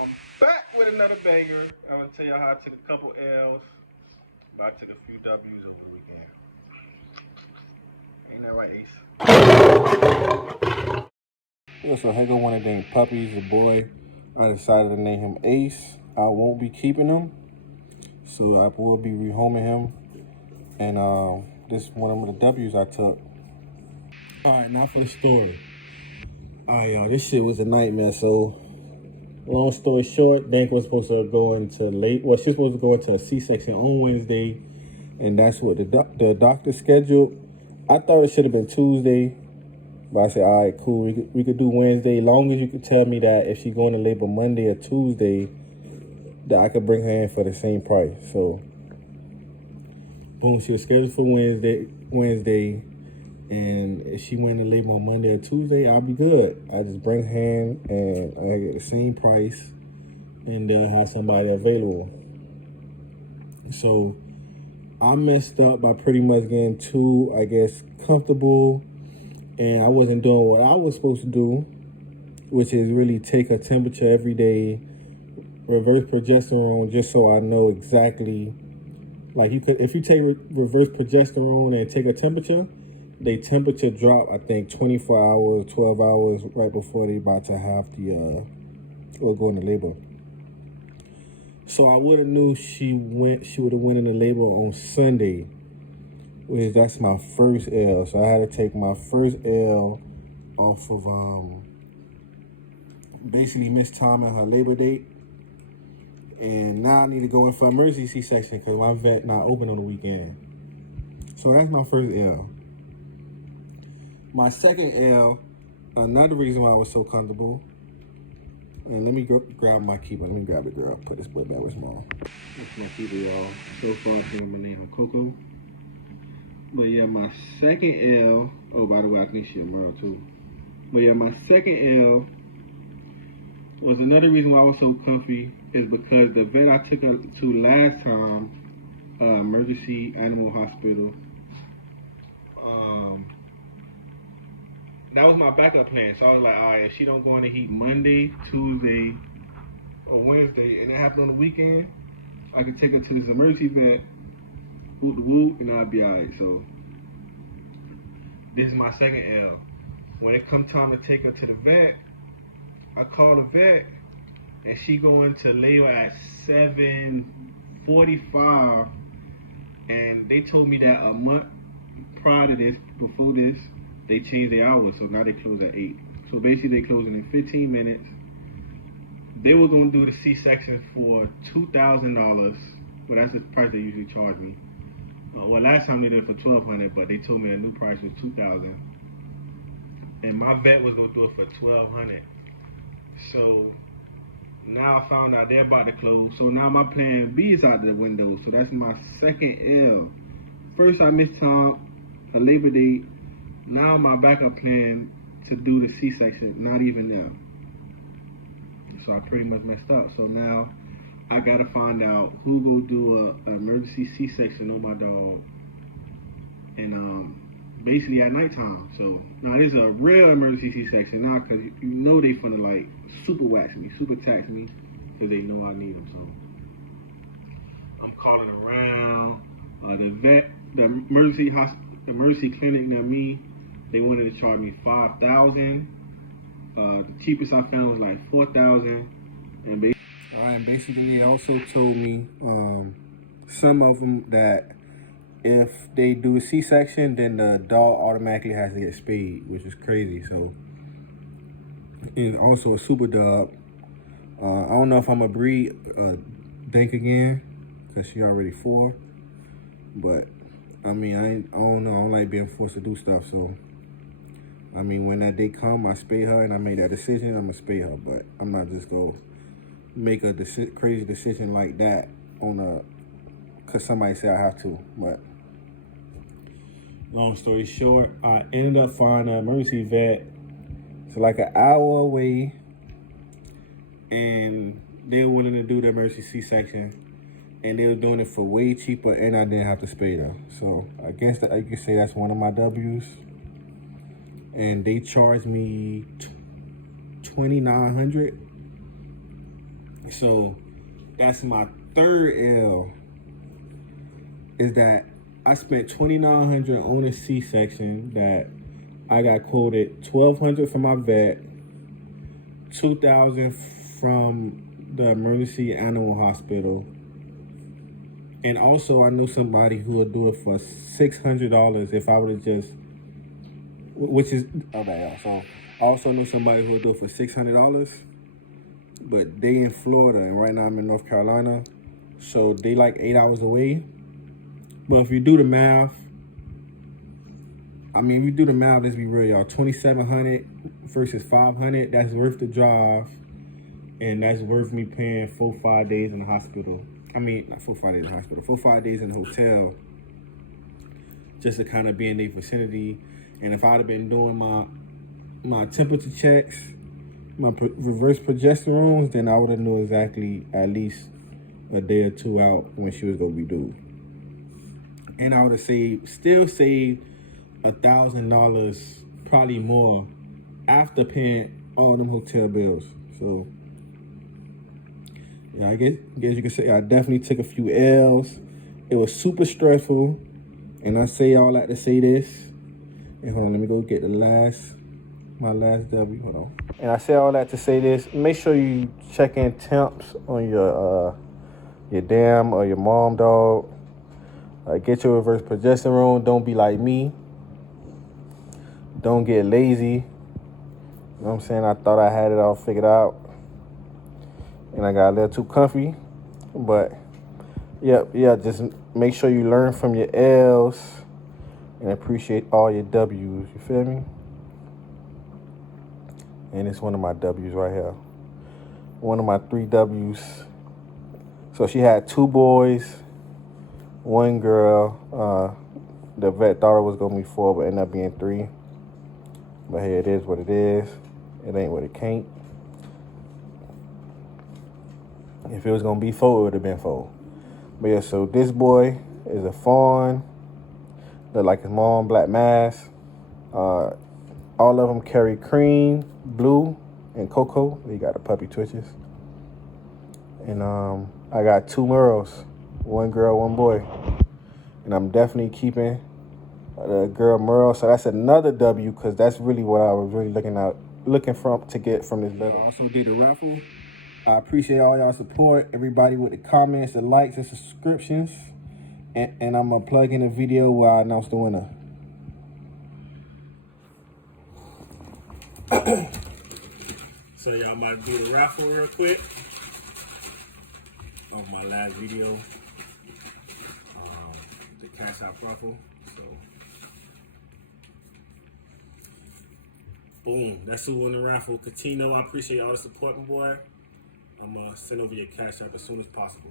I'm back with another banger. I'm gonna tell y'all how I took a couple L's, but I took a few W's over the weekend. Ain't that right, Ace? Yeah, so here go one of them puppies, a boy. I decided to name him Ace. I won't be keeping him, so I will be rehoming him. And this is one of the W's I took. All right, now for the story. All right, y'all, this shit was a nightmare. So, long story short, Bank was supposed to go into late. Well, she's supposed to go into a C-section on Wednesday, and that's what the doctor scheduled. I thought it should have been Tuesday, but I said, all right, cool. We could do Wednesday, long as you could tell me that if she's going to labor Monday or Tuesday, that I could bring her in for the same price. So, boom, she was scheduled for Wednesday, and if she went to labor on Monday or Tuesday, I'll be good. I just bring her in, and I get the same price, and they'll have somebody available. So I messed up by pretty much getting too, I guess, comfortable, and I wasn't doing what I was supposed to do, which is really take a temperature every day, reverse progesterone, just so I know exactly. Like you could, if you take reverse progesterone and take a temperature, they temperature drop, I think 24 hours, 12 hours right before they about to have the or go into labor. So I would have knew she would have went into labor on Sunday, which that's my first L. So I had to take my first L off of basically missed time at her labor date. And now I need to go in for emergency C-section because my vet not open on the weekend. So that's my first L. My second L, another reason why I was so comfortable, and let me grab my keeper. Let me grab the girl. Put this boy back with small. That's my keeper, y'all. So far, I'm gonna name him Coco. But yeah, my second L. Oh, by the way, I think she's a Merle too. But yeah, my second L was another reason why I was so comfy is because the vet I took her to last time, emergency animal hospital. That was my backup plan. So I was like, all right, if she don't go in the heat Monday, Tuesday, or Wednesday, and it happened on the weekend, I could take her to this emergency vet, whoop the whoop, and I'll be all right. So this is my second L. When it come time to take her to the vet, I call the vet, and she go into labor at 7:45, and they told me that a month prior to this, before this, they changed their hours, so now they close at 8. So basically, they closing in 15 minutes. They were gonna do the C-section for $2,000. Well, that's the price they usually charge me. Well, last time they did it for $1,200, but they told me the new price was $2,000, and my vet was gonna do it for $1,200. So now I found out they're about to close. So now my plan B is out the window. So that's my second L. First I missed time, a labor date. Now my backup plan to do the C-section, not even now. So I pretty much messed up. So now I gotta find out who go do a emergency C-section on my dog, and basically at nighttime. So now this is a real emergency C-section now, cause you know they finna like super wax me, super tax me, cause they know I need them. So I'm calling around the vet, the emergency clinic near me. They wanted to charge me $5,000. The cheapest I found was like $4,000. And basically, they also told me some of them that if they do a C-section, then the dog automatically has to get spayed, which is crazy. So, and also a super dog. I don't know if I'm gonna breed Dink again, cause she already 4. But I mean, I don't know. I don't like being forced to do stuff. So, I mean, when that day come, I spay her, and I made that decision. I'm gonna spay her, but I'm not just gonna make a crazy decision like that cause somebody said I have to. But long story short, I ended up finding an emergency vet. It's like an hour away, and they were willing to do the emergency C-section, and they were doing it for way cheaper, and I didn't have to spay her. So I guess that I could say that's one of my W's. And they charged me $2,900 So that's my third L, is that I spent $2,900 on a C-section that I got quoted $1,200 from my vet, $2,000 from the emergency animal hospital. And also I know somebody who would do it for $600 if I would have just, which is, okay, yeah. So I also know somebody who would do it for $600, but they in Florida and right now I'm in North Carolina. So they like 8 hours away. But if you do the math, I mean, if you do the math, let's be real, y'all. $2,700 versus $500, that's worth the drive. And that's worth me paying 4-5 days in the hospital. I mean, not 4-5 days in the hospital, 4-5 days in the hotel, just to kind of be in their vicinity. And if I'd have been doing my temperature checks, my reverse progesterones, then I would have knew exactly at least a day or two out when she was gonna be due. And I would have still saved $1,000, probably more, after paying all them hotel bills. So yeah, I guess you could say I definitely took a few L's. It was super stressful. And I say all that to say this. And hold on, let me go get my last W. Hold on. And I say all that to say this. Make sure you check in temps on your dam or your mom dog. Get your reverse progesterone. Don't be like me. Don't get lazy. You know what I'm saying? I thought I had it all figured out, and I got a little too comfy. But yeah, just make sure you learn from your L's and appreciate all your W's. You feel me? And it's one of my W's right here. One of my 3 W's. So she had 2 boys, 1 girl. The vet thought it was gonna be 4, but ended up being 3. But hey, it is what it is. It ain't what it can't. If it was gonna be 4, it would have been 4. But yeah, so this boy is a fawn. Look like his mom, black mask. All of them carry cream, blue, and cocoa. He got the puppy twitches. And I got 2 Merles, 1 girl, 1 boy. And I'm definitely keeping the girl Merle. So that's another W, because that's really what I was really looking to get from this litter. I also did a raffle. I appreciate all y'all support, everybody with the comments, the likes, and subscriptions. And I'm going to plug in a video where I announce the winner. So y'all might do the raffle real quick on my last video, the cash out raffle. So boom, that's who won the raffle. Catino, I appreciate all the support, my boy. I'm gonna send over your cash app as soon as possible.